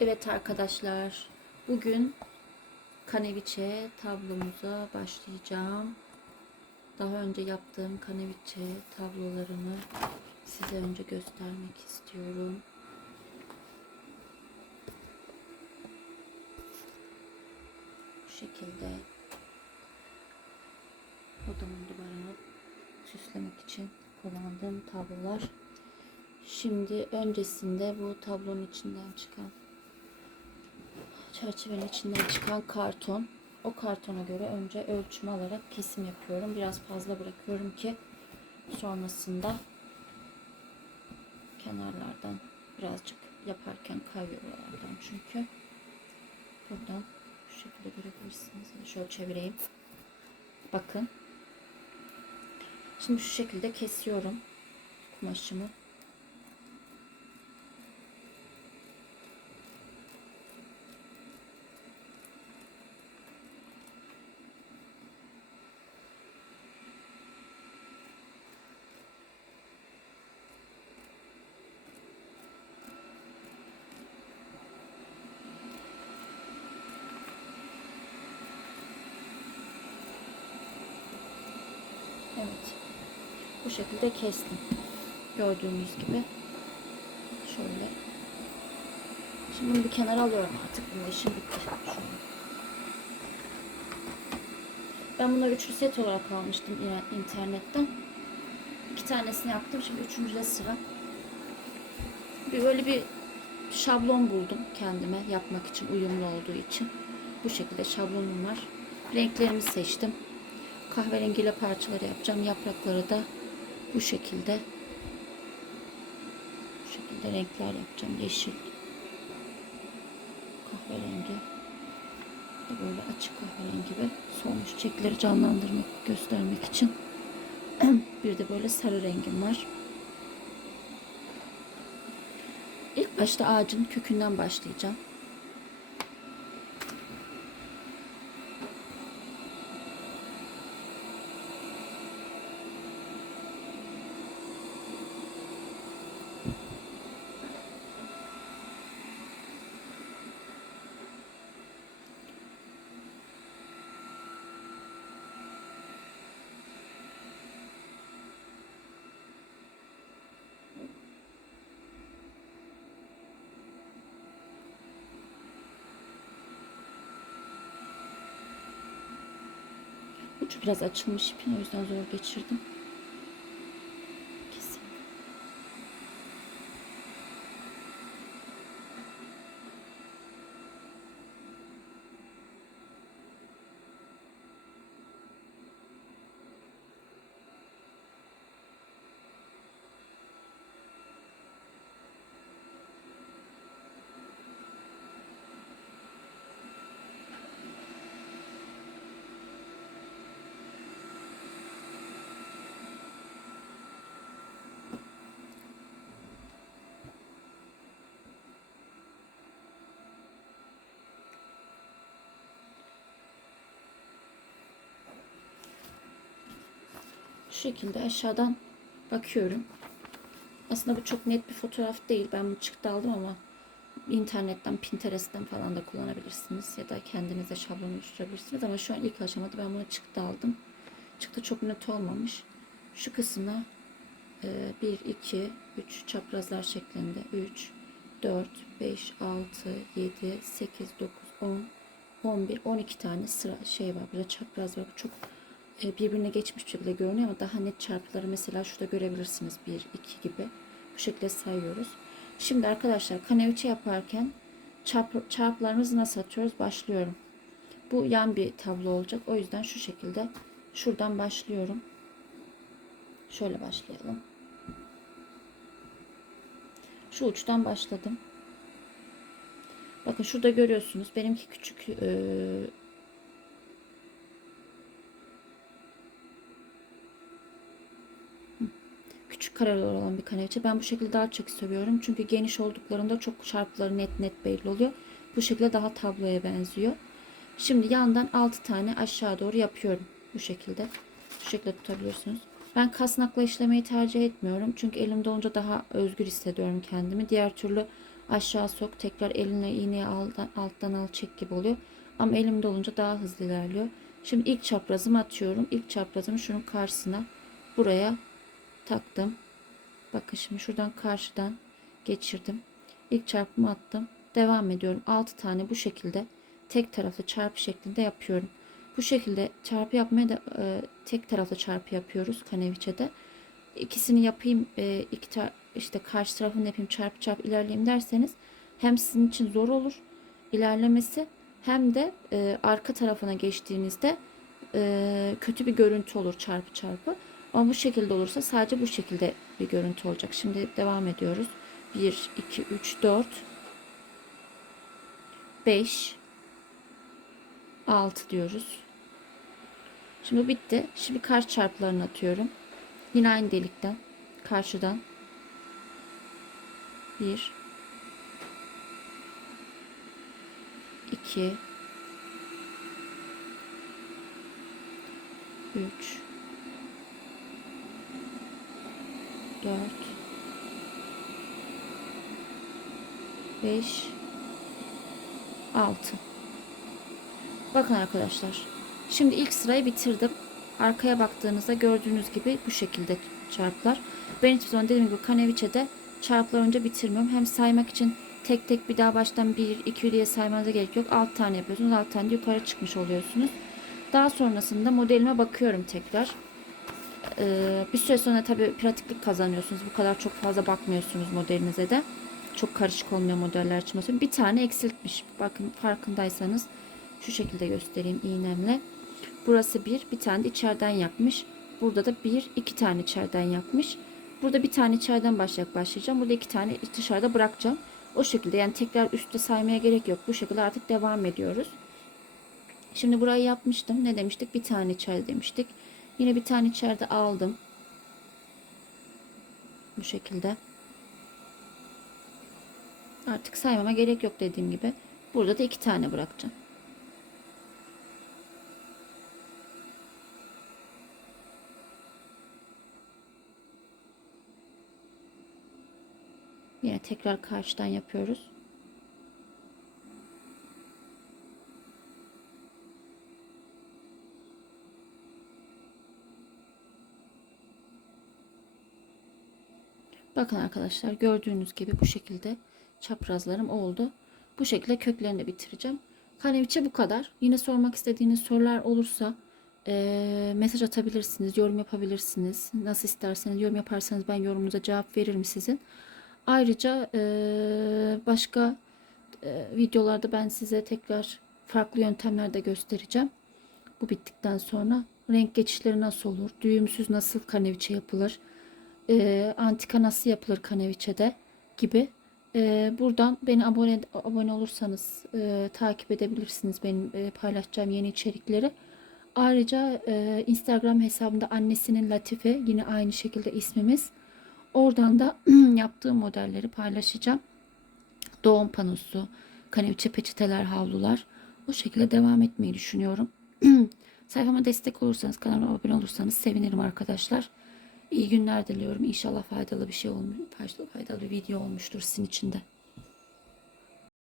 Evet arkadaşlar, bugün kaneviçe tablomuza başlayacağım. Daha önce yaptığım kaneviçe tablolarını size önce göstermek istiyorum. Bu şekilde odamın duvarını süslemek için kullandığım tablolar. Şimdi öncesinde bu tablonun içinden çıkan çerçevenin içinden çıkan karton. O kartona göre önce ölçümü alarak kesim yapıyorum. Biraz fazla bırakıyorum ki sonrasında kenarlardan birazcık yaparken kayıyor oralardan çünkü. Buradan şu şekilde görebilirsiniz. Şöyle çevireyim. Bakın. Şimdi şu şekilde kesiyorum kumaşımı. Evet. Bu şekilde kestim. Gördüğünüz gibi. Şöyle. Şimdi bunu bir kenara alıyorum artık. Bunun işim bitti. Şöyle. Ben bunları üçlü set olarak almıştım internetten. İki tanesini yaptım. Şimdi üçüncüde sıra. Bir böyle bir şablon buldum kendime yapmak için uyumlu olduğu için. Bu şekilde şablonum var. Renklerimi seçtim kahverengiyle parçaları yapacağım. Yaprakları da bu şekilde bu şekilde renkler yapacağım. Yeşil kahverengi böyle açık kahverengi gibi solmuş çiçekleri canlandırmak göstermek için bir de böyle sarı rengim var. İlk başta ağacın kökünden başlayacağım. Ucu biraz açılmış ipin o yüzden zor geçirdim. Şu şekilde aşağıdan bakıyorum. Aslında bu çok net bir fotoğraf değil. Ben bunu çıktı aldım ama internetten, Pinterest'ten falan da kullanabilirsiniz. Ya da kendinize şablon oluşturabilirsiniz. Ama şu an ilk aşamada ben bunu çıktı aldım. Çıktı çok net olmamış. Şu kısmına 1, 2, 3 çaprazlar şeklinde 3, 4, 5, 6, 7, 8, 9, 10, 11, 12 tane sıra şey var. Burada çapraz var. Çok birbirine geçmiş bir şekilde görünüyor ama daha net çarpıları mesela şurada görebilirsiniz 1, 2 gibi. Bu şekilde sayıyoruz. Şimdi arkadaşlar kaneviçe yaparken çarp, çarpılarımızı nasıl atıyoruz? Başlıyorum. Bu yan bir tablo olacak. O yüzden şu şekilde şuradan başlıyorum. Şöyle başlayalım. Şu uçtan başladım. Bakın şurada görüyorsunuz. Benimki küçük e, küçük kareler olan bir kaneviçe. Ben bu şekilde daha çok seviyorum. Çünkü geniş olduklarında çok çarpıları net net belli oluyor. Bu şekilde daha tabloya benziyor. Şimdi yandan 6 tane aşağı doğru yapıyorum. Bu şekilde. Şu şekilde tutabiliyorsunuz. Ben kasnakla işlemeyi tercih etmiyorum. Çünkü elimde olunca daha özgür hissediyorum kendimi. Diğer türlü Aşağı sok tekrar eline iğneye alttan, alttan al çek gibi oluyor. Ama elimde olunca daha hızlı ilerliyor. Şimdi ilk çaprazımı atıyorum. İlk çaprazımı şunun karşısına buraya taktım. Bakın şimdi şuradan karşıdan geçirdim. İlk çarpımı attım. Devam ediyorum. 6 tane bu şekilde tek taraflı çarpı şeklinde yapıyorum. Bu şekilde çarpı yapmaya da e, tek taraflı çarpı yapıyoruz kaneviçede. İkisini yapayım e, iki tar işte karşı tarafını yapayım çarpı çarpı ilerleyeyim derseniz hem sizin için zor olur ilerlemesi hem de e, arka tarafına geçtiğinizde e, kötü bir görüntü olur çarpı çarpı. Ama bu şekilde olursa sadece bu şekilde bir görüntü olacak. Şimdi devam ediyoruz. 1, 2, 3, 4, 5, 6 diyoruz. Şimdi bitti. Şimdi karşı çarpılarını atıyorum. Yine aynı delikten. Karşıdan. 1 2 3 4 5 6 Bakın arkadaşlar. Şimdi ilk sırayı bitirdim. Arkaya baktığınızda gördüğünüz gibi bu şekilde çarplar. Ben hiçbir zaman dediğim gibi kaneviçede çarplar önce bitirmiyorum. Hem saymak için tek tek bir daha baştan 1, 2 diye saymanıza gerek yok. 6 tane yapıyorsunuz. 6 tane yukarı çıkmış oluyorsunuz. Daha sonrasında modelime bakıyorum tekrar. Ee, bir süre sonra tabii pratiklik kazanıyorsunuz. Bu kadar çok fazla bakmıyorsunuz modelinize de. Çok karışık olmuyor modeller çıkması. Bir tane eksiltmiş. Bakın farkındaysanız şu şekilde göstereyim iğnemle. Burası bir, bir tane de içeriden yapmış. Burada da bir, iki tane içeriden yapmış. Burada bir tane içeriden başlayarak başlayacağım. Burada iki tane dışarıda bırakacağım. O şekilde yani tekrar üstte saymaya gerek yok. Bu şekilde artık devam ediyoruz. Şimdi burayı yapmıştım. Ne demiştik? Bir tane içeride demiştik. Yine bir tane içeride aldım. Bu şekilde. Artık saymama gerek yok dediğim gibi. Burada da iki tane bırakacağım. Yine tekrar karşıdan yapıyoruz. Bakın arkadaşlar gördüğünüz gibi bu şekilde çaprazlarım oldu. Bu şekilde köklerini de bitireceğim. Kaneviçe bu kadar. Yine sormak istediğiniz sorular olursa e, mesaj atabilirsiniz, yorum yapabilirsiniz. Nasıl isterseniz yorum yaparsanız ben yorumunuza cevap veririm sizin. Ayrıca e, başka e, videolarda ben size tekrar farklı yöntemlerde göstereceğim. Bu bittikten sonra renk geçişleri nasıl olur, düğümsüz nasıl kaneviçe yapılır, e, antika nasıl yapılır kaneviçede gibi. E, buradan beni abone abone olursanız e, takip edebilirsiniz benim e, paylaşacağım yeni içerikleri. Ayrıca e, Instagram hesabımda annesinin Latife yine aynı şekilde ismimiz. Oradan da yaptığım modelleri paylaşacağım. Doğum panosu, kaneviçe peçeteler, havlular. O şekilde devam etmeyi düşünüyorum. Sayfama destek olursanız, kanalıma abone olursanız sevinirim arkadaşlar. İyi günler diliyorum. İnşallah faydalı bir şey olmuş, faydalı bir video olmuştur sizin için de.